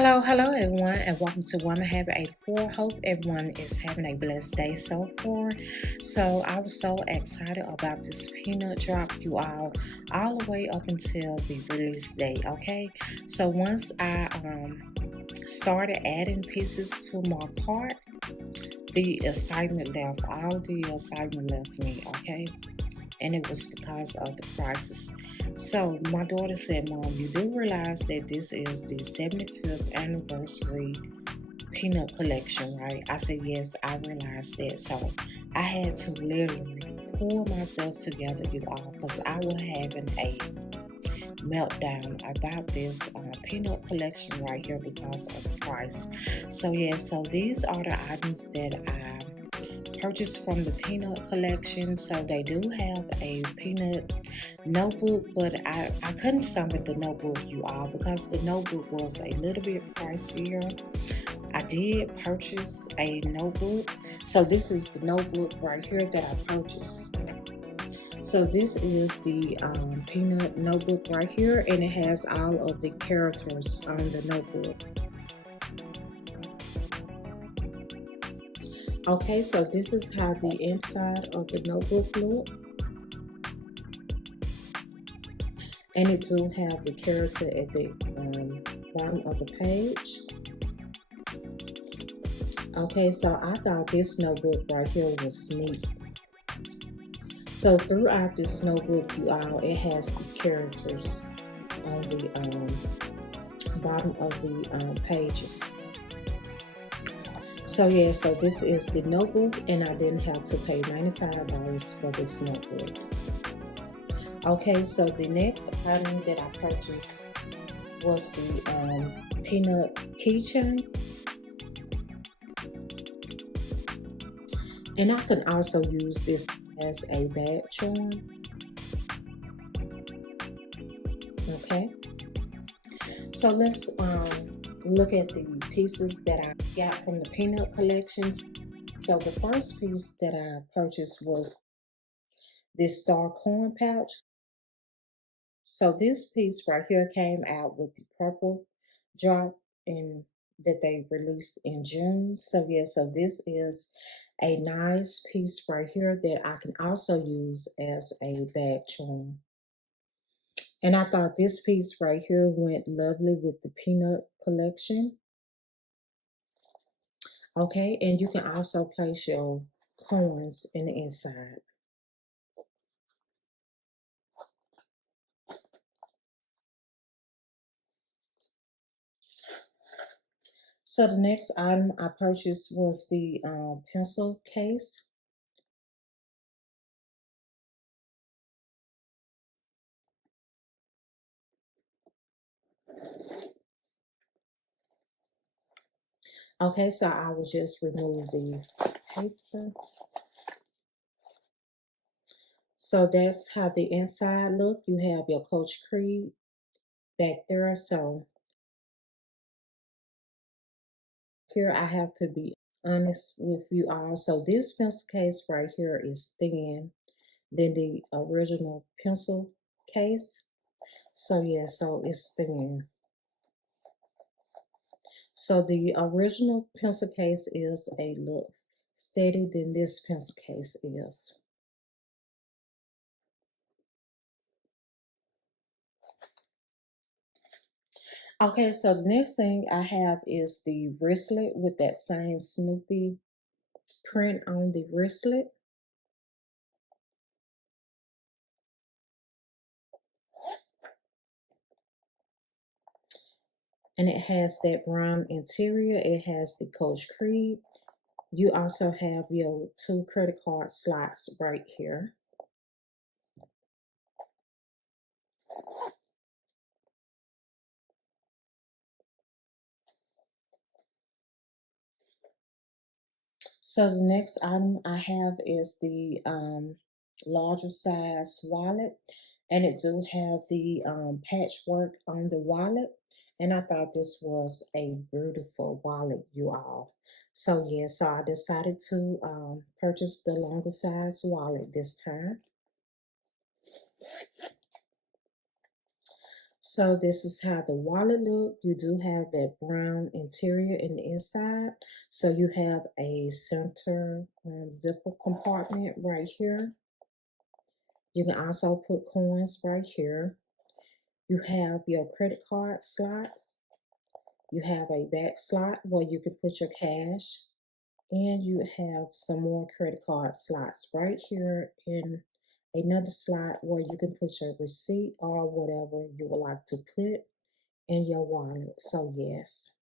Hello everyone, and welcome to Woman Habit 84. Hope everyone is having a blessed day so far. So I was so excited about this peanut drop, you all the way up until the release date. Okay, so once I started adding pieces to my cart, the excitement left. All the excitement left me. Okay, and it was because of the prices. So my daughter said, "Mom, you do realize that this is the 75th anniversary peanut collection, right?" I said, "Yes, I realized that." So I had to literally pull myself together, you all, because I was having a meltdown about this peanut collection right here because of the price. So yeah, so these are the items that I purchased from the peanut collection. So they do have a peanut notebook, but I couldn't stomach the notebook, you all, because the notebook was a little bit pricier. I did purchase a notebook. So this is the notebook right here that I purchased. So this is the peanut notebook right here, and it has all of the characters on the notebook. Okay, so this is how the inside of the notebook look, and it do have the character at the bottom of the page. Okay, so I thought this notebook right here was neat. So throughout this notebook, you all, it has the characters on the bottom of the pages. So yeah, so this is the notebook, and I didn't have to pay $95 for this notebook. Okay, so the next item that I purchased was the peanut keychain. And I can also use this as a bag charm. Okay, so let's look at the pieces that I got from the peanut collection. So the first piece that I purchased was this star corn pouch. So this piece right here came out with the purple drop in that they released in June. So yeah, so this is a nice piece right here that I can also use as a bag charm. And I thought this piece right here went lovely with the peanut collection. Okay, and you can also place your coins in the inside. So the next item I purchased was the pencil case. Okay, so I will just remove the paper. So that's how the inside look. You have your Coach Creed back there. So here I have to be honest with you all. So this pencil case right here is thin than the original pencil case. So yeah, so it's thin. So the original pencil case is a little steady than this pencil case is. Okay, so the next thing I have is the wristlet with that same Snoopy print on the wristlet. And it has that brown interior. It has the Coach Creed. You also have your 2 credit card slots right here. So the next item I have is the larger size wallet, and it do have the patchwork on the wallet. And I thought this was a beautiful wallet, you all. So yeah, so I decided to purchase the longer size wallet this time. So this is how the wallet look. You do have that brown interior in the inside. So you have a center zipper compartment right here. You can also put coins right here. You have your credit card slots. You have a back slot where you can put your cash. And you have some more credit card slots right here in another slot where you can put your receipt or whatever you would like to put in your wallet. So yes.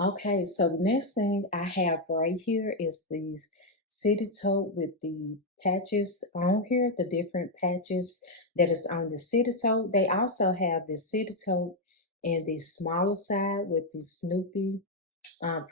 Okay, so the next thing I have right here is these city tote with the patches on here, the different patches that is on the city tote. They also have the city tote in the smaller side with the Snoopy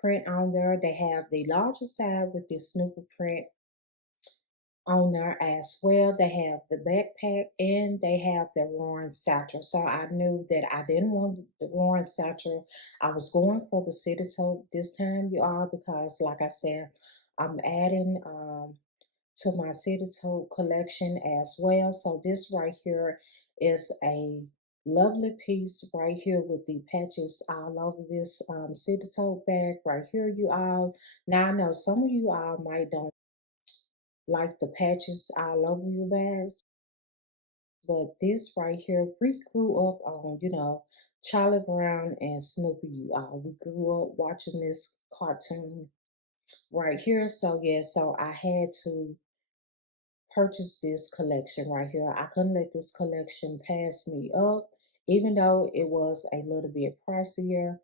print on there. They have the larger side with the Snoopy print on there as well. They have the backpack and they have the Warren satchel. So I knew that I didn't want the Warren satchel. I was going for the city tote this time, you all, because like I said, I'm adding to my city tote collection as well. So this right here is a lovely piece right here with the patches all over this city tote bag right here, you all. Now I know some of you all might don't like the patches all over your bags. But this right here, we grew up on, Charlie Brown and Snoopy, you all. We grew up watching this cartoon right here. So yeah, so I had to purchase this collection right here. I couldn't let this collection pass me up, even though it was a little bit pricier.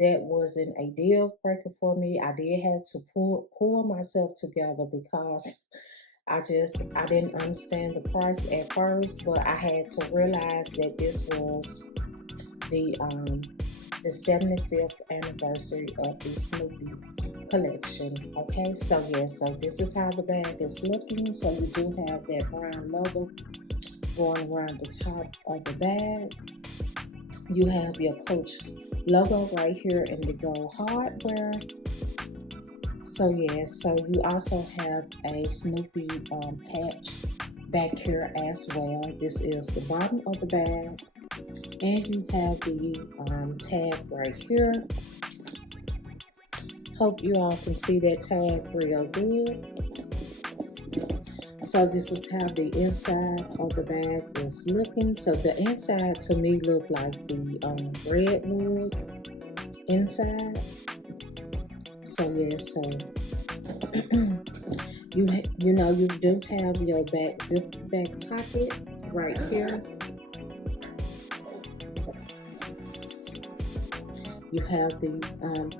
That wasn't a deal breaker for me. I did have to pull myself together because I didn't understand the price at first, but I had to realize that this was the um the 75th anniversary of the Snoopy collection. Okay, so yeah, so this is how the bag is looking. So you do have that brown logo going around the top of the bag. You have your Coach logo right here in the gold hardware. So yeah, so you also have a Snoopy patch back here as well. This is the bottom of the bag. And you have the tag right here. Hope you all can see that tag real good. So this is how the inside of the bag is looking. So the inside to me looked like the redwood inside. So yeah, so you do have your back pocket right here. You have the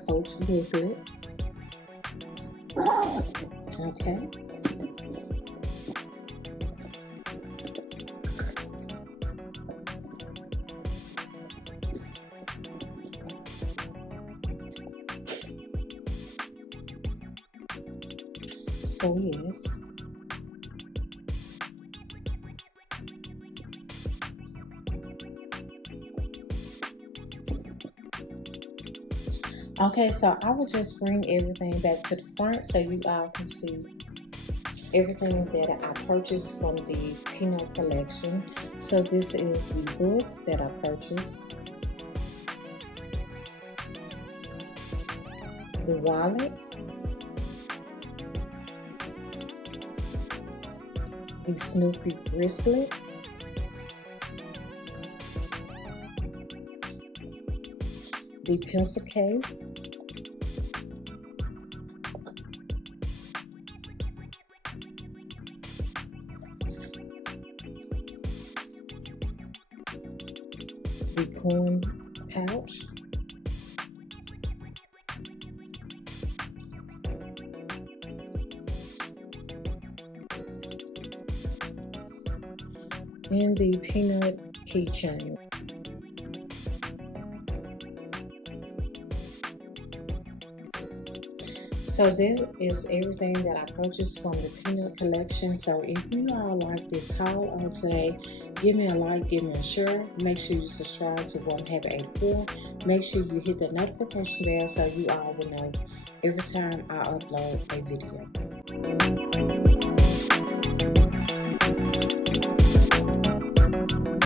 Coach booklet. Okay. So yes. Okay, so I will just bring everything back to the front so you all can see everything that I purchased from the Peanut collection. So this is the book that I purchased, the wallet, the Snoopy bracelet, the pencil case, the coin pouch, and the peanut keychain. So this is everything that I purchased from the Peanut collection. So if you all like this haul on today, give me a like, give me a share. Make sure you subscribe to One Happy 84. Make sure you hit the notification bell so you all will know every time I upload a video.